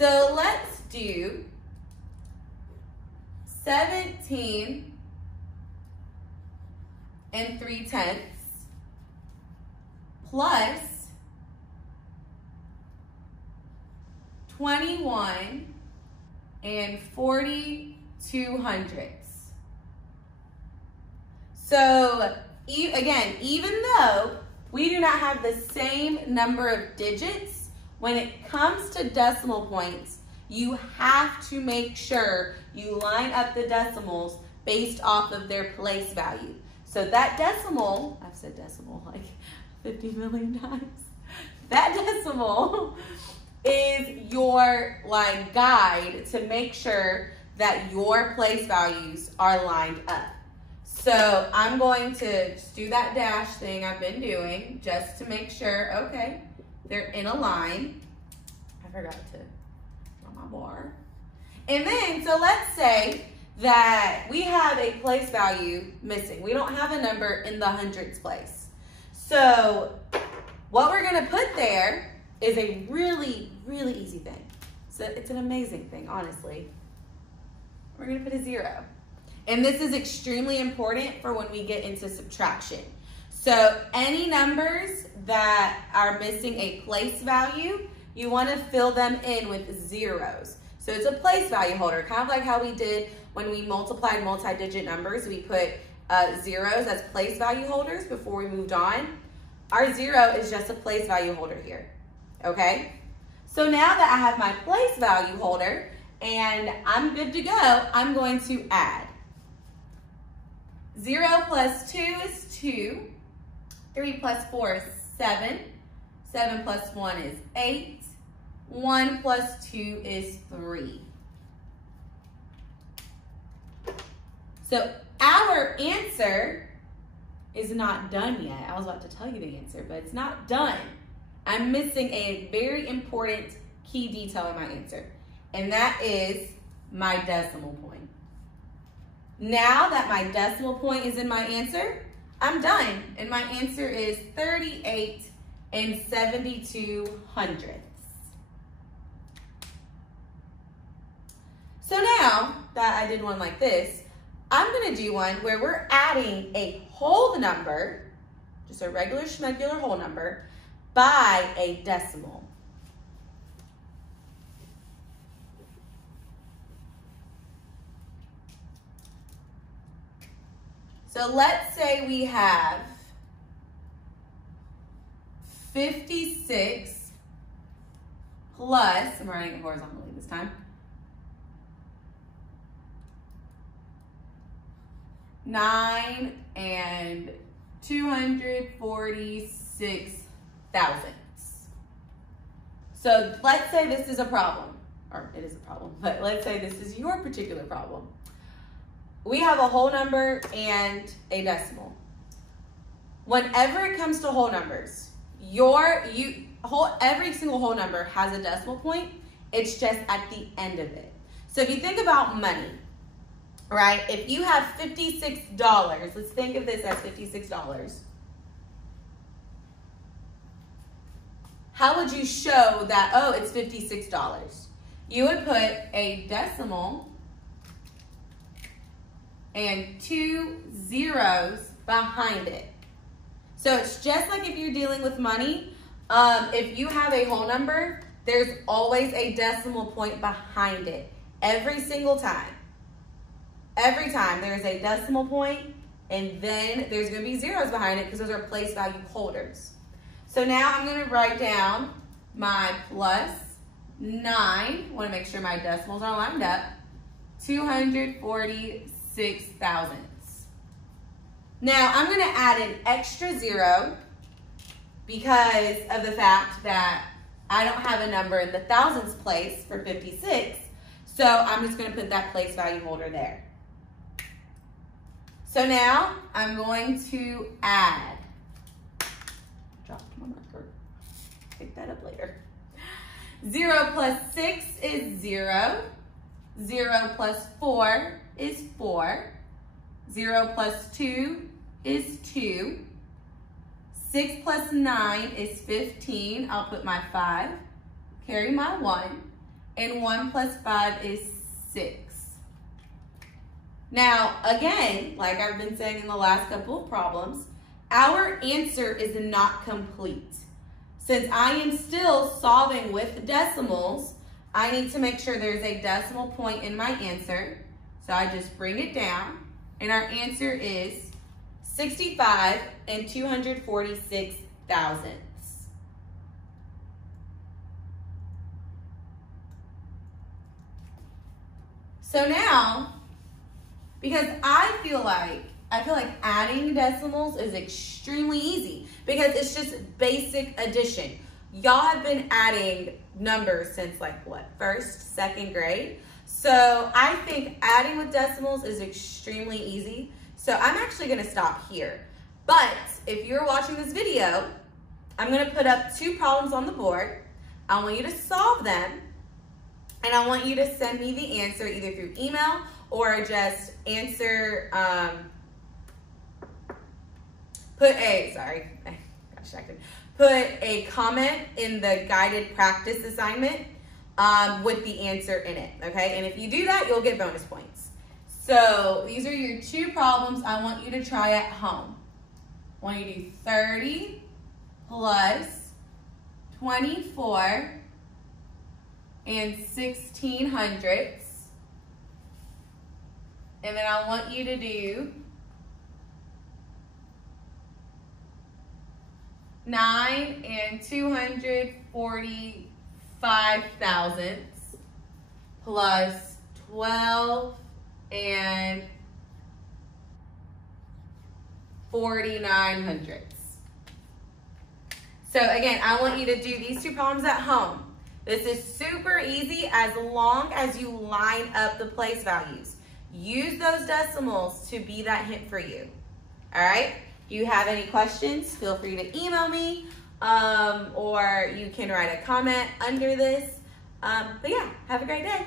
So let's do 17 3/10 plus 21 42/100. So again, even though we do not have the same number of digits, when it comes to decimal points, you have to make sure you line up the decimals based off of their place value. So that decimal, I've said decimal like 50 million times, that decimal is your like guide to make sure that your place values are lined up. So I'm going to just do that dash thing I've been doing just to make sure, okay, they're in a line. I forgot to draw my bar. And then, so let's say that we have a place value missing. We don't have a number in the hundreds place. So what we're gonna put there is a really, really easy thing. So it's an amazing thing, honestly. We're gonna put a 0. And this is extremely important for when we get into subtraction. So any numbers that are missing a place value, you want to fill them in with zeros. So it's a place value holder, kind of like how we did when we multiplied multi-digit numbers. We put zeros as place value holders before we moved on. Our 0 is just a place value holder here, okay? So now that I have my place value holder and I'm good to go, I'm going to add. 0 plus 2 is 2. 3 plus 4 is 7. 7 plus 1 is 8. 1 plus 2 is 3. So our answer is not done yet. I was about to tell you the answer, but it's not done. I'm missing a very important key detail in my answer, and that is my decimal point. Now that my decimal point is in my answer, I'm done. And my answer is 38 72/100. So now that I did one like this, I'm gonna do one where we're adding a whole number, just a regular schmegular whole number, by a decimal. So let's say we have 56 plus, I'm writing it horizontally this time, 9 and 246 thousandths. So let's say this is a problem, or it is a problem, but let's say this is your particular problem. We have a whole number and a decimal. Whenever it comes to whole numbers, every single whole number has a decimal point. It's just at the end of it. So if you think about money, right? If you have $56, let's think of this as $56. How would you show that, oh, it's $56? You would put a decimal and 2 zeros behind it. So it's just like if you're dealing with money, if you have a whole number, there's always a decimal point behind it. Every single time. Every time there's a decimal point, and then there's gonna be zeros behind it because those are place value holders. So now I'm gonna write down my plus 9, wanna make sure my decimals are lined up, 246 thousandths. Now I'm gonna add an extra 0 because of the fact that I don't have a number in the thousands place for 56, so I'm just gonna put that place value holder there. So now I'm going to add, drop my marker, pick that up later. 0 plus 6 is 0. 0 plus 4 is 4. 0 plus 2 is 2. 6 plus 9 is 15. I'll put my 5, carry my 1, and 1 plus 5 is 6. Now, again, like I've been saying in the last couple of problems, our answer is not complete. Since I am still solving with decimals, I need to make sure there's a decimal point in my answer. So I just bring it down, and our answer is 65 and 246 thousandths. So now, because I feel like adding decimals is extremely easy because it's just basic addition. Y'all have been adding numbers since like what, first, second grade? So I think adding with decimals is extremely easy. So I'm actually gonna stop here. But if you're watching this video, I'm gonna put up 2 problems on the board. I want you to solve them, and I want you to send me the answer either through email or just answer, put a comment in the guided practice assignment with the answer in it, okay? And if you do that, you'll get bonus points. So these are your 2 problems I want you to try at home. I want you to do 30 plus 24 and 1600ths. And then I want you to do 9 and 245 thousandths plus 12 and 49 hundredths. So again, I want you to do these 2 problems at home. This is super easy as long as you line up the place values. Use those decimals to be that hint for you. All right? If you have any questions, feel free to email me or you can write a comment under this. But yeah, have a great day.